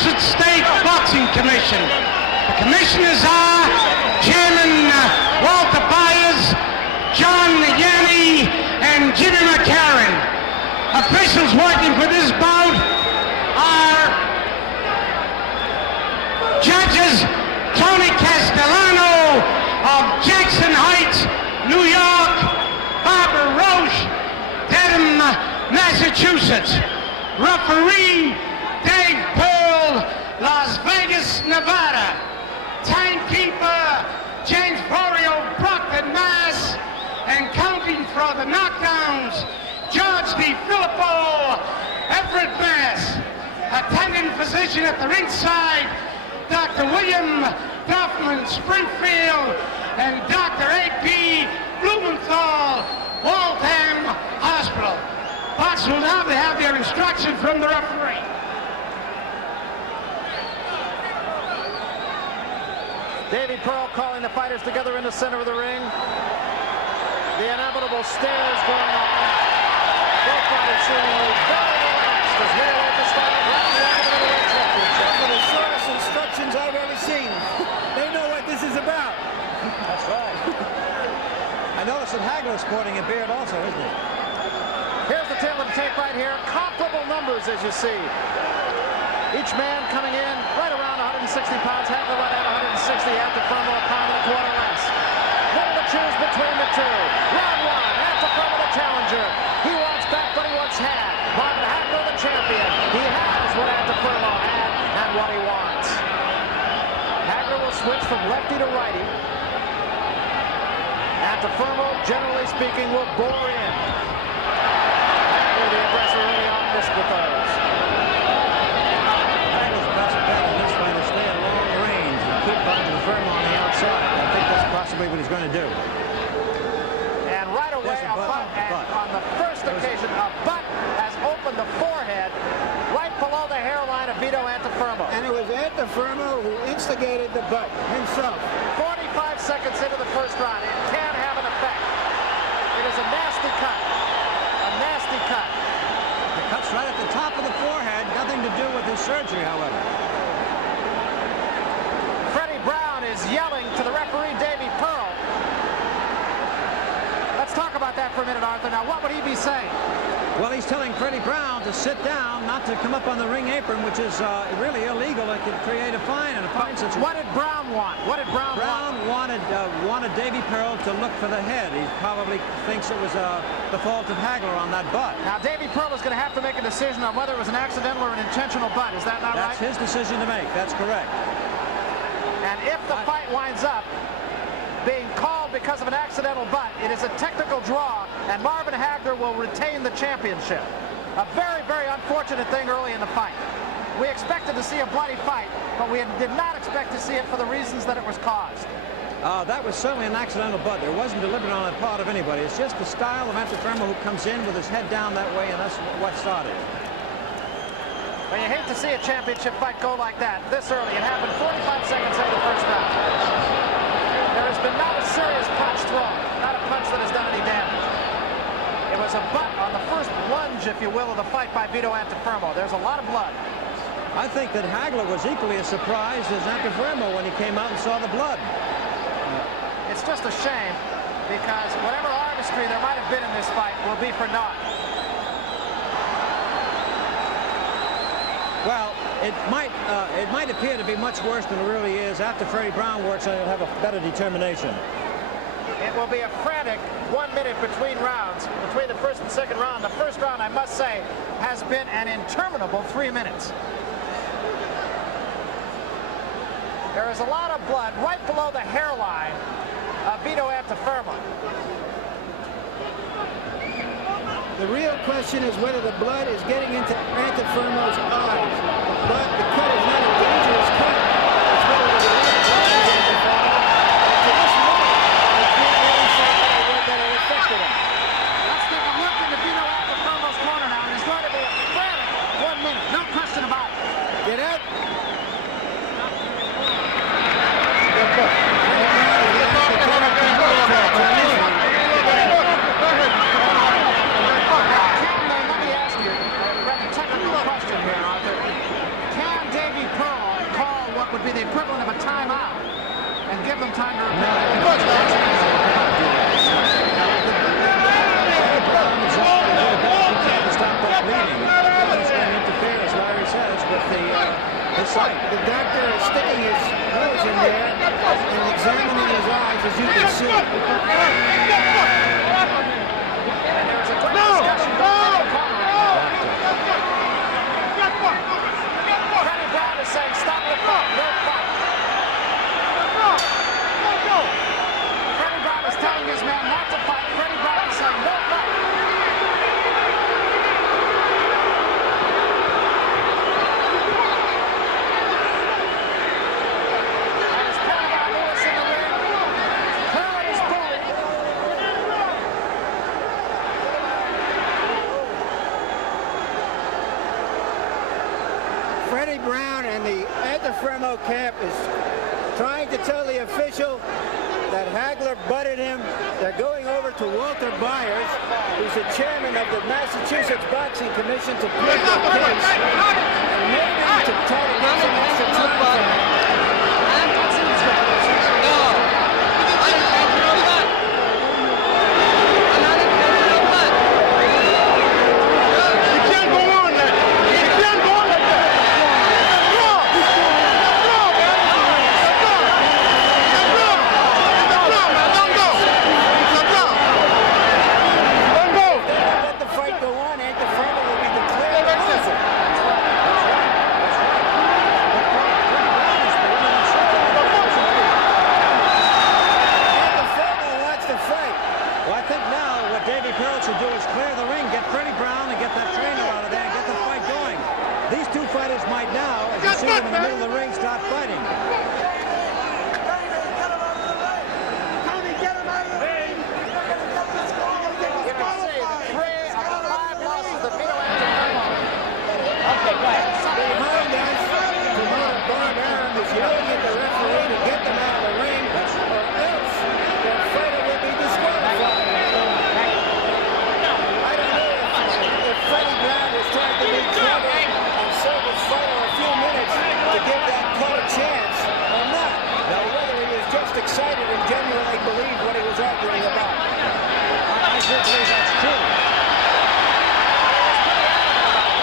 Massachusetts State Boxing Commission. The commissioners are Chairman Walter Byers, John Yanni, and Jimmy McCarran. Officials working for this bout are judges Tony Castellano of Jackson Heights, New York, Barbara Roche, Dedham, Massachusetts. Referee Dave Pearl, Las Vegas, Nevada. Timekeeper James Florio, Brockton, Mass. And counting for the knockdowns, George D. Filippo, Everett, Mass. Attending physician at the ringside, Dr. William Duffman, Springfield, and Dr. A.P. Blumenthal, Waltham Hospital. Box will now have their instruction from the referee. Davy Pearl calling the fighters together in the center of the ring. The inevitable stares going on. Both fighters seemingly very relaxed as we await the start of round one of the middleweight championship. Some of the shortest instructions I've ever seen. They know what this is about. That's right. I notice that Hagler's sporting a beard also, isn't he? Here's the tail of the tape right here. Comparable numbers, as you see. Each man coming in right around 160 pounds. Hagler right at 160. ANTUOFERMO a pound and a quarter less. Little to choose between the two. Round one. ANTUOFERMO the challenger. He wants back what he once had. Marvin Hagler the champion. He has what ANTUOFERMO had and what he wants. Hagler will switch from lefty to righty. ANTUOFERMO, generally speaking, will bore in. Hagler, the aggressor, early on, missed with those. Hagler's best bet in this fight is stay at long range and keep ANTUOFERMO on the outside. I think that's possibly what he's going to do. And right away, a butt. And on the first occasion, a butt has opened the forehead right below the hairline of Vito ANTUOFERMO. And it was ANTUOFERMO who instigated the butt himself. 45 seconds into the first round. It can have an effect. It is a nasty cut. A nasty cut. The cut's right at the top of the forehead. Nothing to do with his surgery, however. Freddie Brown is yelling to the referee, Davy Pearl. Let's talk about that for a minute, Arthur. Now, what would he be saying? Well, he's telling Freddie Brown to sit down, not to come up on the ring apron, which is really illegal. It could create a fine and a fine situation. What did Brown want? What did Brown want? Wanted Davy Pearl to look for the head. He probably thinks it was the fault of Hagler on that butt. Now, Davy Pearl is going to have to make a decision on whether it was an accidental or an intentional butt. Is that not right? That's his decision to make. That's correct. And if the fight winds up being called because of an accidental butt, it is a technical draw, and Marvin Hagler will retain the championship. A very, very unfortunate thing early in the fight. We expected to see a bloody fight, but we did not expect to see it for the reasons that it was caused. That was certainly an accidental butt. It wasn't deliberate on the part of anybody. It's just the style of ANTUOFERMO who comes in with his head down that way, and that's what started. Well, you hate to see a championship fight go like that this early. It happened 45 seconds into the first round. There has been not a serious punch thrown, not a punch that has done any damage. It was a butt on the first lunge, if you will, of the fight by Vito ANTUOFERMO. There's a lot of blood. I think that Hagler was equally as surprised as ANTUOFERMO when he came out and saw the blood. It's just a shame, because whatever artistry there might have been in this fight will be for naught. Well, it might appear to be much worse than it really is. After Freddie Brown works on it, he'll have a better determination. It will be a frantic 1 minute between rounds, between the first and second round. The first round, I must say, has been an interminable 3 minutes. There is a lot of blood right below the hairline of Vito ANTUOFERMO. The real question is whether the blood is getting into ANTUOFERMO's eyes. The cut is not a dangerous cut. It's whether the blood is ANTUOFERMO. To this moment, I can't really say that it affected him. Let's take a look into Vito ANTUOFERMO's corner now, and it's going to be a frantic 1 minute, no question about it. Get out. there and examining his eyes, as you can see. And there's a quick discussion going on in the corner right now. Freddie Brown is saying, stop the fight, no fight. Freddie Brown is telling his man not to fight. Freddie Brown is saying, no fight. And it's pointed out Lewis in the ring. Crowd is booing. Freddie Brown and the Antuofermo camp is trying to tell the official that Hagler butted him. They're going over to Walter Byers, who's the chairman of the Massachusetts Boxing Commission, to plead the case and maybe to try to get some extra time for him. Excited and genuinely believed what he was arguing about. I do believe that's true.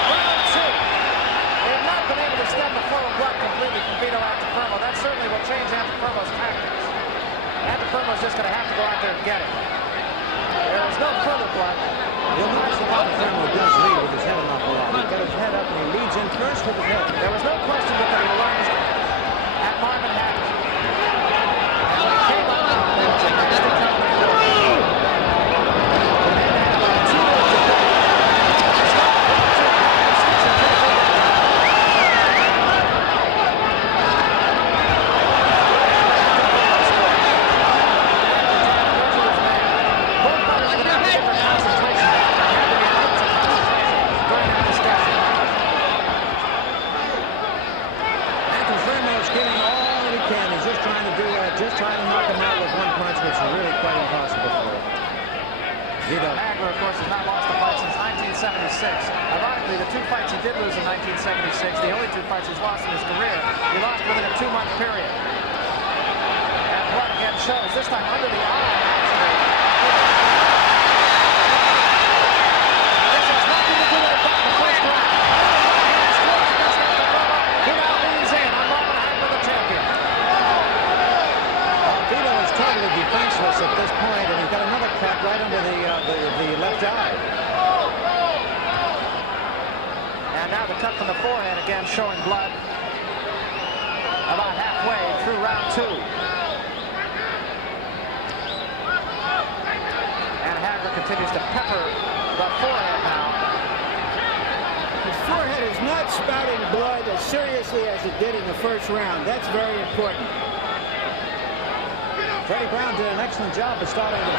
Round two. They have not been able to stem the flow of blood completely from Vito Antuofermo. That certainly will change Antuofermo's tactics. Antuofermo's just going to have to go out there and get it. There is no further blood. You'll notice that Antuofermo does lead with his head an awful lot. He's got his head up and he leads in first with his head. There was no question but that he lunged at Marvin Hagler. Hagler, of course, has not lost a fight since 1976. Ironically, the two fights he did lose in 1976, the only two fights he's lost in his career, he lost within a 2-month period. And blood again shows, this time under the eye, actually. This has nothing to do with the first round. He now leans in on Marvin Hagler, the champion. Vito is totally defenseless at this point, and he's got another crack right under the left eye. And now the cut from the forehead again showing blood about halfway through round two. And Hagler continues to pepper the forehead now. His forehead is not spouting blood as seriously as it did in the first round. That's very important. Freddie Brown did an excellent job of stopping the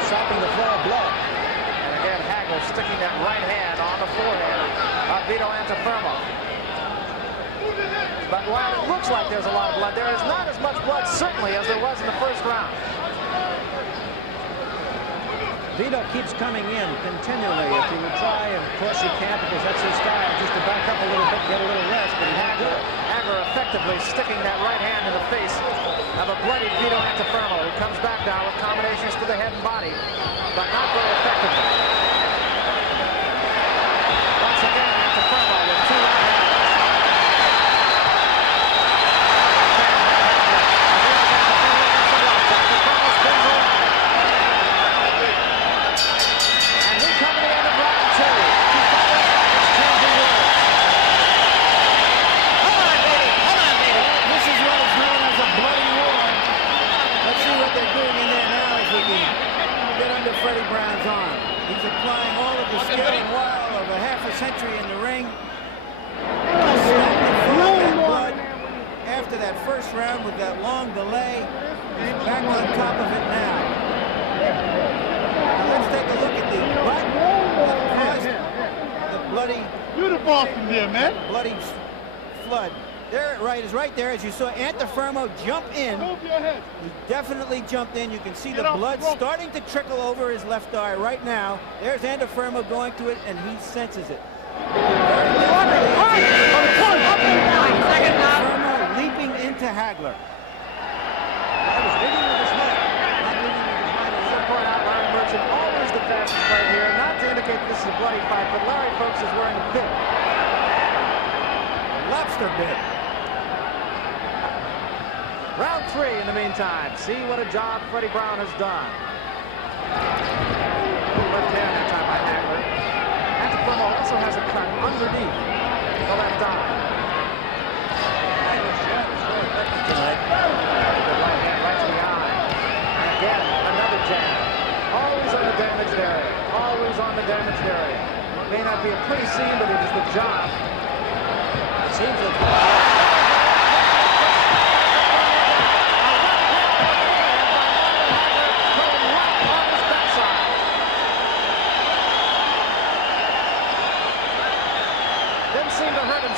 flow of blood. And again, Hagler sticking that right hand on the forehead of Vito Antuofermo. But while it looks like there's a lot of blood, there is not as much blood, certainly, as there was in the first round. Vito keeps coming in continually. If he would try, of course he can't because that's his style, just to back up a little bit, get a little rest, but he won't do it. Hagler effectively sticking that right hand in the face of a bloodied Vito Antuofermo, who comes back down with combinations to the head and body, but not very effectively. Once again, Antuofermo with two right hands. waiting a while of a half a century in the ring. That blood after that first round with that long delay. He's back on top of it now. Now let's take a look at the butt that caused the bloody. You're the boss from there, man. Bloody flood. There, is right there, as you saw Antuofermo jump in. Move your head. He definitely jumped in. You can see the blood starting to trickle over his left eye right now. There's Antuofermo going to it, and he senses it. Antuofermo leaping into Hagler. Always the fastest right here. Not to indicate this is a bloody fight, but Larry, folks, is wearing a bib. Lobster bib. Round 3 in the meantime. See what a job Freddie Brown has done. Left hand that time by Hagler. Antuofermo also has a cut underneath the left eye. Good right hand right to the eye. And again, another jab. Always on the damaged area. Always on the damaged area. May not be a pretty scene, but it is the job. It seems like...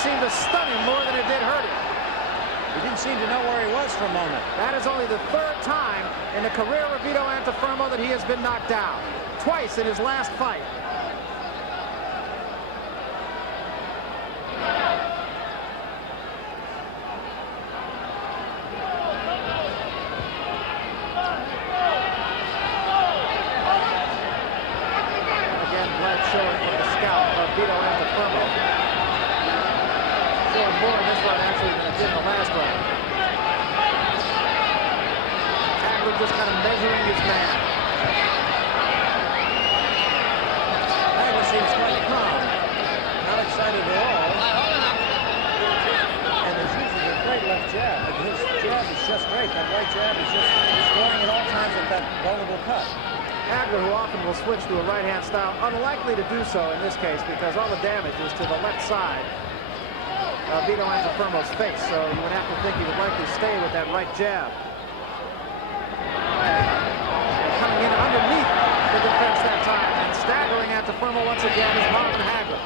seemed to stun him more than it did hurt him. He didn't seem to know where he was for a moment. That is only the 3rd time in the career of Vito Antuofermo that he has been knocked down. Twice in his last fight. Again, blood showing from the scalp of Vito Antuofermo. More in this one actually than it did in the last one. Hagler just kind of measuring his man. Hagler seems quite calm, not excited at all. And his use of a great left jab. His jab is just great. That right jab is just scoring at all times with that vulnerable cut. Hagler, who often will switch to a right-hand style, unlikely to do so in this case because all the damage is to the left side. Vito Antuofermo's face, so you would have to think he would likely stay with that right jab. Coming in underneath the defense that time, and staggering Antuofermo once again is Marvin Hagler.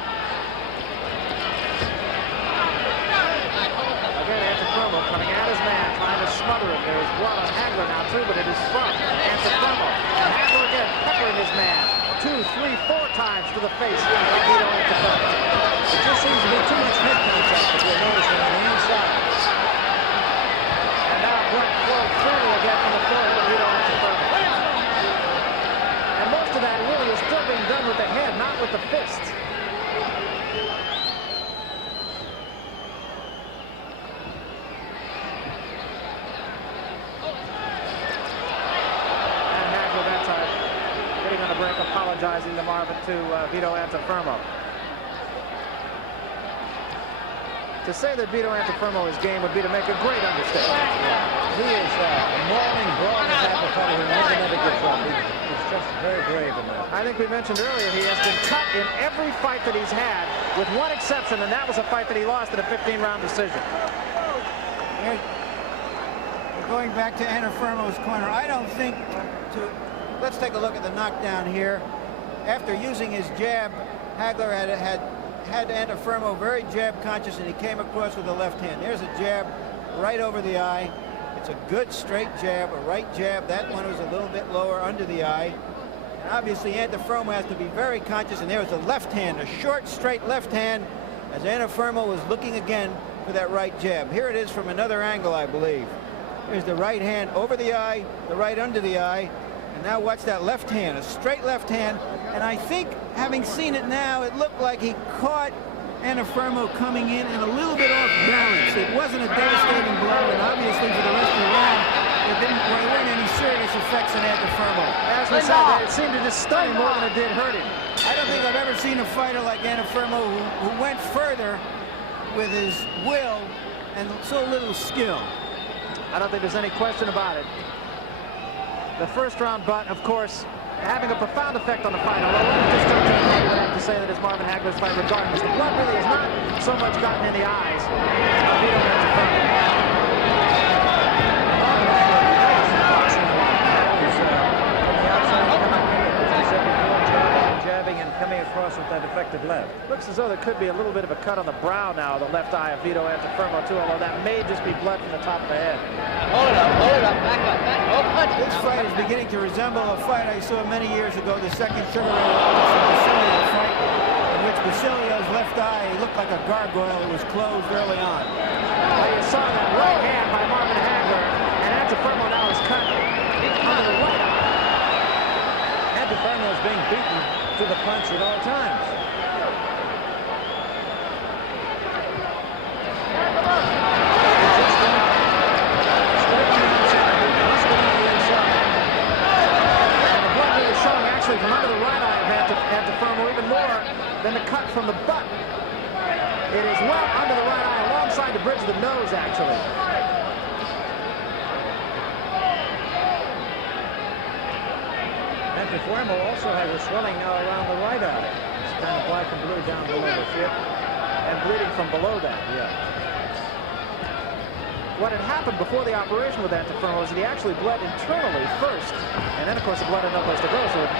Again, Antuofermo coming at his man, trying to smother him. There's blood on Hagler now too, but it is from Antuofermo. And Hagler again peppering his man 2, 3, 4 times to the face of Vito Antuofermo. It just seems to be too much head contact if you're noticing on the inside. And now blood flowing freely again from the forehead of Vito Antuofermo. And most of that really is still being done with the head, not with the fist. And Hagler that time getting on the break, apologizing to Vito Antuofermo. To say that Vito Antuofermo is game would be to make a great understatement. He is a mauling, brawling type of fellow who never gives up. He's just very brave in that. I think we mentioned earlier he has been cut in every fight that he's had, with one exception, and that was a fight that he lost in a 15-round decision. We're going back to Antuofermo's corner. I don't think let's take a look at the knockdown here. After using his jab, Hagler had Antuofermo very jab conscious, and he came across with the left hand. There's a jab right over the eye. It's a good straight jab, a right jab. That one was a little bit lower under the eye. And obviously Antuofermo has to be very conscious, and there was a left hand, a short straight left hand, as Antuofermo was looking again for that right jab. Here it is from another angle, I believe. There's the right hand over the eye, the right under the eye, and now watch that left hand, a straight left hand. And I think, having seen it now, it looked like he caught Antuofermo coming in and a little bit off balance. It wasn't a devastating blow, and obviously for the rest of the round, there weren't any serious effects on Antuofermo. As we said, it seemed to just stun him more than it did hurt him. I don't think I've ever seen a fighter like Antuofermo who went further with his will and so little skill. I don't think there's any question about it. The first round butt, of course, having a profound effect on the fight. Although at this juncture, you would have to say that it's Marvin Hagler's fight regardless. The blood really has not so much gotten in the eyes of Vito Antuofermo. And coming across with that effective left. Looks as though there could be a little bit of a cut on the brow now, the left eye of Vito Antuofermo too, although that may just be blood from the top of the head. Hold it up, back up. Oh, punch. This fight is beginning to resemble a fight I saw many years ago, the second Sugar Ray Robinson Basilio fight, in which Basilio's left eye looked like a gargoyle. It was closed early on. Well, you saw that right hand by Marvin Hagler, and Antuofermo now is cut under the right eye. Antuofermo is being beaten to the punch at all times. Actually from under the right eye of Antuofermo, even more than the cut from the butt. It is well under the right eye, alongside the bridge of the nose, actually. Antuofermo also has a swelling now around the right eye. It's kind of black and blue down below the tip. And bleeding from below that. Yeah. What had happened before the operation with Antuofermo was that he actually bled internally first. And then, of course, the blood had no place to go, so it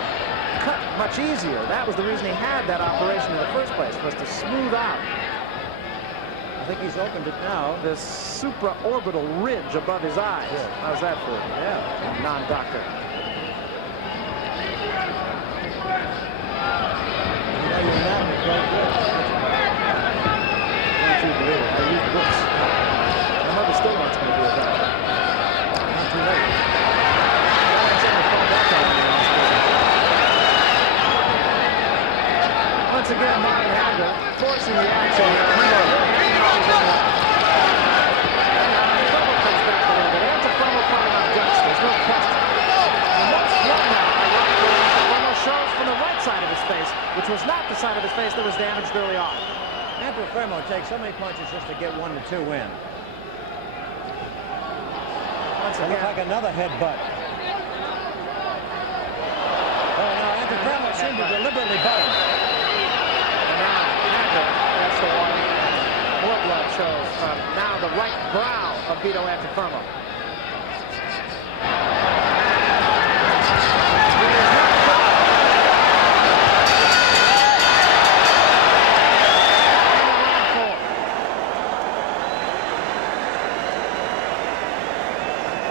cut much easier. That was the reason he had that operation in the first place, was to smooth out. I think he's opened it now. This supraorbital ridge above his eyes. Yeah. How's that for you? Yeah. Non-doctor. You know, you're not quite good. Don't you believe it? I use books. My mother still wants me to do it that way. Not too late. Once again, Marvin Hagler forcing the action. Comes back a little bit. Antuofermo coming on dust. There's no question. And what's blood now, ironically, Antuofermo shows from the right side of his face, which was not the side of his face that was damaged early on. Antuofermo takes so many punches just to get 1 or 2 in. Once It looks again, like another headbutt. Oh, no, Antuofermo seemed to deliberately butt him. and now Hagler, that's the one. More blood shows from now the right brow of Vito Antuofermo.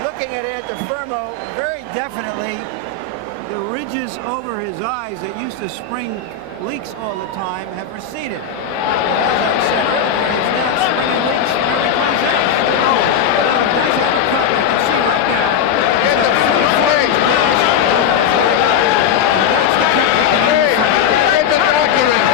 Looking at Antuofermo, very definitely the ridges over his eyes that used to spring leaks all the time have receded. As I said earlier, he's now springing leaks whenever he comes in. Well, it does have a cut, you can see right now. Get the doctor in here.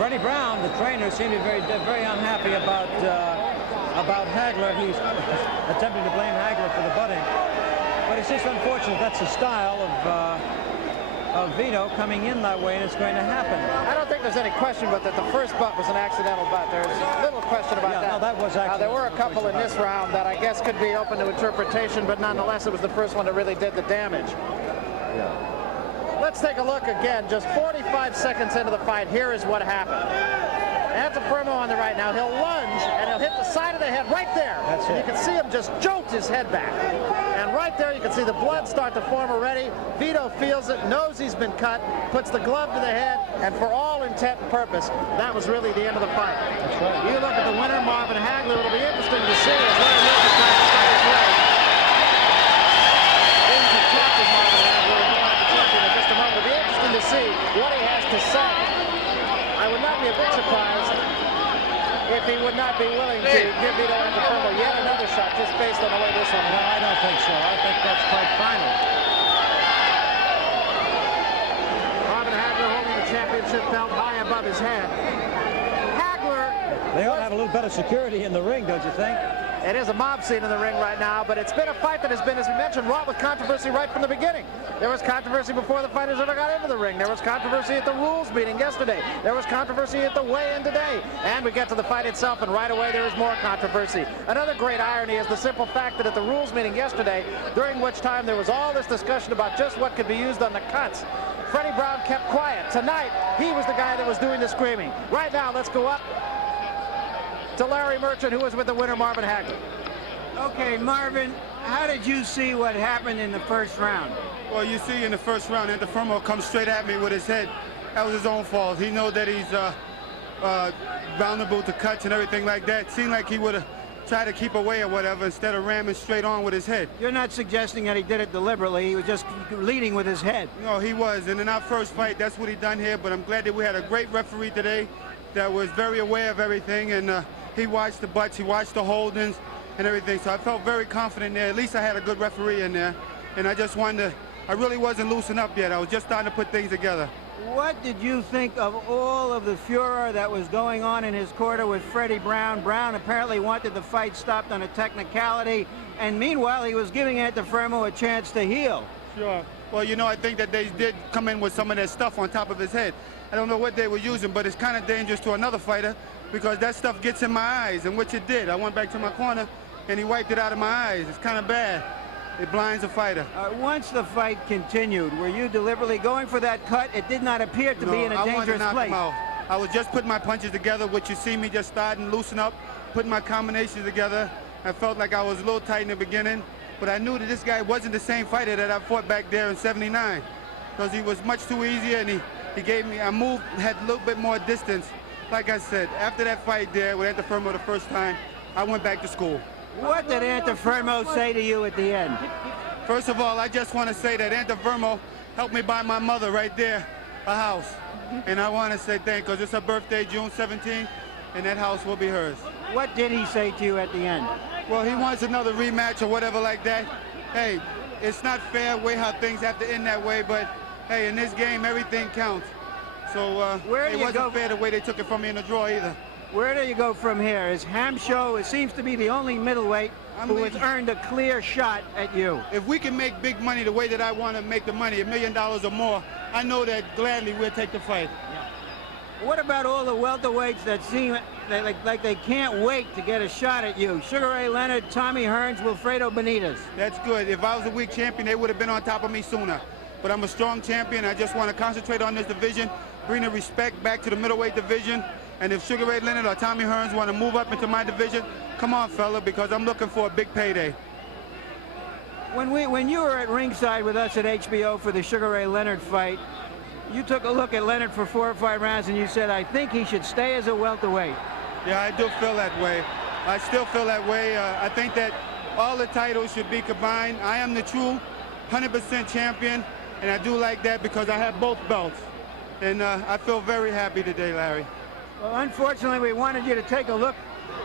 Freddie Brown, the trainer, seemed to be very unhappy about Hagler. He's attempting to blame Hagler for the butting. But it's just unfortunate. That's the style of Vito coming in that way, and it's going to happen. I don't think there's any question but that the first butt was an accidental butt. There's little question about that. No, that was accidental. There were a couple in this round that I guess could be open to interpretation, but nonetheless, it was the first one that really did the damage. Yeah. Let's take a look again. Just 45 seconds into the fight, here is what happened. ANTUOFERMO on the right now. He'll lunge, and he'll hit the side of the head right there. That's it. You can see him just jolt his head back. And right there, you can see the blood start to form already. Vito feels it, knows he's been cut, puts the glove to the head, and for all intent and purpose, that was really the end of the fight. That's right. You look at the winner, Marvin Hagler. It'll be interesting to see as Larry Murphy tries to fight his way into talking Marvin Hagler. We'll go on to talking in just a moment. It'll be interesting to see what he has to say. I would not be a bit surprised if he would not be willing to give Vito ANTUOFERMO yet another shot just based on the way this one went. No, I don't think so. I think that's quite final. Marvin Hagler holding the championship belt high above his head. Hagler... They ought to have a little better security in the ring, don't you think? It is a mob scene in the ring right now, but it's been a fight that has been, as we mentioned, wrought with controversy right from the beginning. There was controversy before the fighters ever got into the ring. There was controversy at the rules meeting yesterday. There was controversy at the weigh-in today. And we get to the fight itself, and right away there is more controversy. Another great irony is the simple fact that at the rules meeting yesterday, during which time there was all this discussion about just what could be used on the cuts, Freddie Brown kept quiet. Tonight, he was the guy that was doing the screaming. Right now, let's go up to Larry Merchant, who was with the winner, Marvin Hagler. Okay, Marvin, how did you see what happened in the first round? Well, you see in the first round, ANTUOFERMO comes straight at me with his head. That was his own fault. He knows that he's vulnerable to cuts and everything like that. Seemed like he would have tried to keep away or whatever instead of ramming straight on with his head. You're not suggesting that he did it deliberately. He was just leading with his head. No, he was. And in our first fight, that's what he done here. But I'm glad that we had a great referee today that was very aware of everything. And he watched the butts, he watched the holdings and everything. So I felt very confident there. At least I had a good referee in there. And I just wanted to, I really wasn't loosened up yet. I was just starting to put things together. What did you think of all of the furor that was going on in his corner with Freddie Brown? Brown apparently wanted the fight stopped on a technicality, and meanwhile he was giving ANTUOFERMO a chance to heal. Sure. Well, you know, I think that they did come in with some of that stuff on top of his head. I don't know what they were using, but it's kind of dangerous to another fighter because that stuff gets in my eyes, and which it did. I went back to my corner, and he wiped it out of my eyes. It's kind of bad. It blinds a fighter. Once the fight continued, were you deliberately going for that cut? It did not appear to be in a I wanted to dangerous knock place. him out. I was just putting my punches together, which you see me just starting, loosen up, putting my combinations together. I felt like I was a little tight in the beginning, but I knew that this guy wasn't the same fighter that I fought back there in '79, because he was much too easy, and he gave me, I moved, had a little bit more distance. Like I said, after that fight there with ANTUOFERMO the first time, I went back to school. What did ANTUOFERMO say to you at the end? First of all, I just want to say that ANTUOFERMO helped me buy my mother right there a house. And I want to say thank you, because it's her birthday, June 17th, and that house will be hers. What did he say to you at the end? Well, he wants another rematch or whatever like that. Hey, it's not fair way how things have to end that way, but hey, in this game, everything counts. So it wasn't fair the way they took it from me in the draw either. Where do you go from here? Is Hamsho, it seems to be the only middleweight who has earned a clear shot at you. If we can make big money the way that I want to make the money, $1 million or more, I know that gladly we'll take the fight. What about all the welterweights that seem like they can't wait to get a shot at you? Sugar Ray Leonard, Tommy Hearns, Wilfredo Benitez. That's good. If I was a weak champion, they would have been on top of me sooner. But I'm a strong champion. I just want to concentrate on this division, bring the respect back to the middleweight division. And if Sugar Ray Leonard or Tommy Hearns want to move up into my division, come on, fella, because I'm looking for a big payday. When you were at ringside with us at HBO for the Sugar Ray Leonard fight, you took a look at Leonard for 4 or 5 rounds and you said, I think he should stay as a welterweight. Yeah, I do feel that way. I still feel that way. I think that all the titles should be combined. I am the true 100% champion, and I do like that because I have both belts. And I feel very happy today, Larry. Well, unfortunately, we wanted you to take a look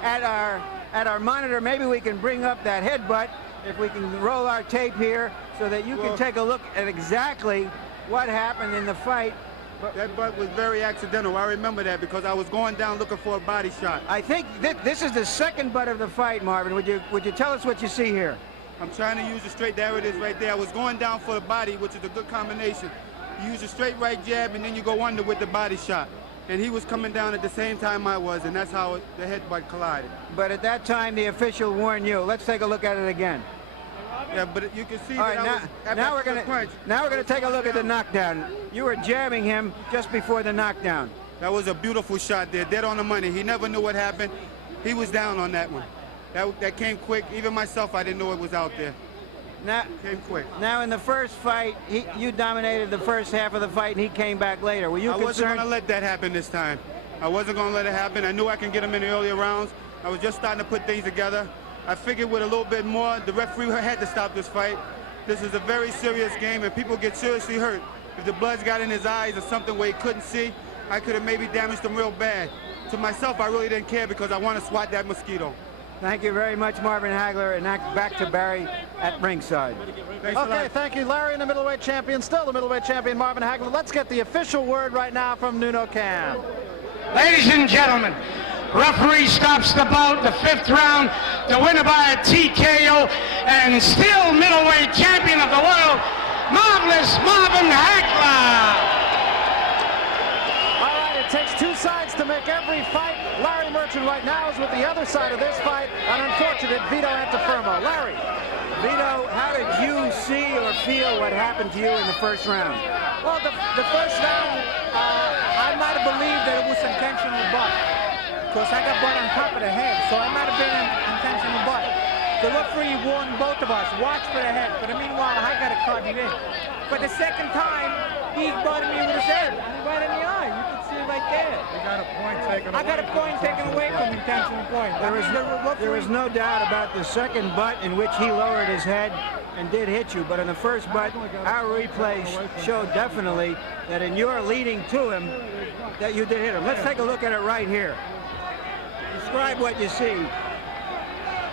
at our monitor. Maybe we can bring up that headbutt, if we can roll our tape here, so that you can take a look at exactly what happened in the fight. That butt was very accidental. I remember that because I was going down looking for a body shot. I think this is the second butt of the fight, Marvin. Would you tell us what you see here? I'm trying to use a straight, there it is right there. I was going down for the body, which is a good combination. You use a straight right jab, and then you go under with the body shot. And he was coming down at the same time I was, and that's how the headbutt collided. But at that time, the official warned you. Let's take a look at it again. Yeah, but you can see All that right, I was now we're gonna take a look at the knockdown. You were jabbing him just before the knockdown. That was a beautiful shot there, dead on the money. He never knew what happened. He was down on that one. That came quick. Even myself, I didn't know it was out there. Came quick. Now in the first fight, you dominated the first half of the fight, and he came back later. Were you concerned? I wasn't going to let that happen this time. I wasn't going to let it happen. I knew I can get him in the earlier rounds. I was just starting to put things together. I figured with a little bit more, the referee had to stop this fight. This is a very serious game, and people get seriously hurt. If the blood's got in his eyes or something where he couldn't see, I could have maybe damaged him real bad. To myself, I really didn't care because I want to swat that mosquito. Thank you very much, Marvin Hagler, and back to Barry at ringside. Okay, thank you, Larry, and the middleweight champion, still the middleweight champion, Marvin Hagler. Let's get the official word right now from Nuno Cam. Ladies and gentlemen, referee stops the bout, the 5th round, the winner by a TKO, and still middleweight champion of the world, marvelous Marvin Hagler. It takes two sides to make every fight. Larry Merchant right now is with the other side of this fight, an unfortunate Vito Antuofermo. Larry. Vito, how did you see or feel what happened to you in the first round? Well, the first round, I might have believed that it was intentional butt, because I got butt on top of the head, so it might have been an intentional butt. The referee warned both of us, watch for the head, but meanwhile, I got it caught in. But the second time, he butted me with his head, right in the eye. You can see it right there. You got a point taken away. I got a point taken away from intentional point. There was no doubt about the second butt in which he lowered his head and did hit you, but in the first butt, our replay showed definitely that in your leading to him, that you did hit him. Let's take a look at it right here. Describe what you see.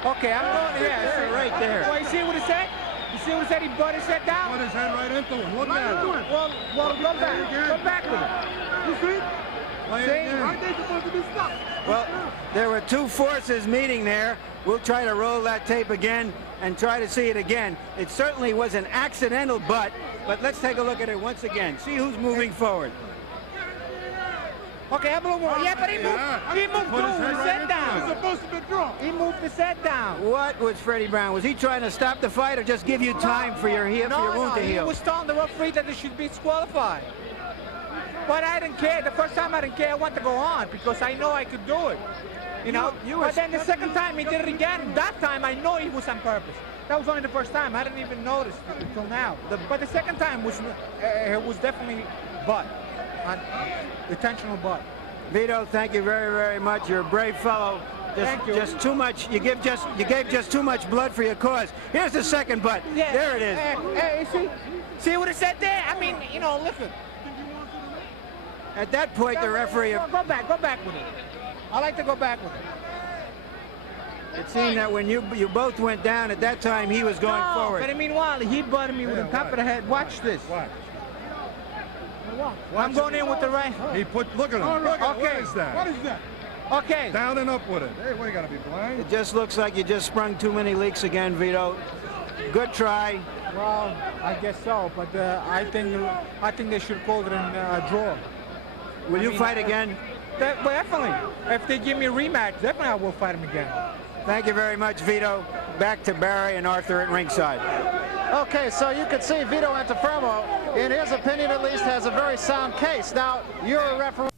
Okay, I'm going here. Right there. Well, you see what it said? You see what it said? He butted his head down? Put his head right into him. Look at him. Well, go back. Go back with it. You see? See? They supposed to be stopped. Well, there were two forces meeting there. We'll try to roll that tape again and try to see it again. It certainly was an accidental butt, but let's take a look at it once again. See who's moving forward. Okay, I'm moving. Yeah, but he moved his head down. It's supposed to be drawn. He moved his head down. What was Freddie Brown? Was he trying to stop the fight or just give you time for your wound to heal? He was telling the referee that they should be disqualified. But I didn't care. The first time I didn't care. I wanted to go on because I know I could do it. You know? But then the second time he did it again. That time I know he was on purpose. That was only the first time. I didn't even notice until now. But the second time was definitely butt. Intentional butt. Vito, thank you very, very much. You're a brave fellow. Thank you. Just too much. You gave just too much blood for your cause. Here's the second butt. Yeah. There it is. Hey, see what it said there? I mean, you know, listen. At that point, the referee. Go back with it. I like to go back with it. It seemed that when you both went down at that time, he was going forward. But meanwhile, he butted me with the top of the head. Watch this. Watch. I'm going in with the right. He look at him. Look at him. Okay. What is that? What is that? Okay. Down and up with it. Hey, what, you gotta be blind? It just looks like you just sprung too many leaks again, Vito. Good try. Well, I guess so, but I think they should call it a draw. Will you fight again? Definitely. If they give me a rematch, definitely I will fight him again. Thank you very much, Vito. Back to Barry and Arthur at ringside. Okay, so you can see Vito Antuofermo, in his opinion at least, has a very sound case. Now, you're a referee.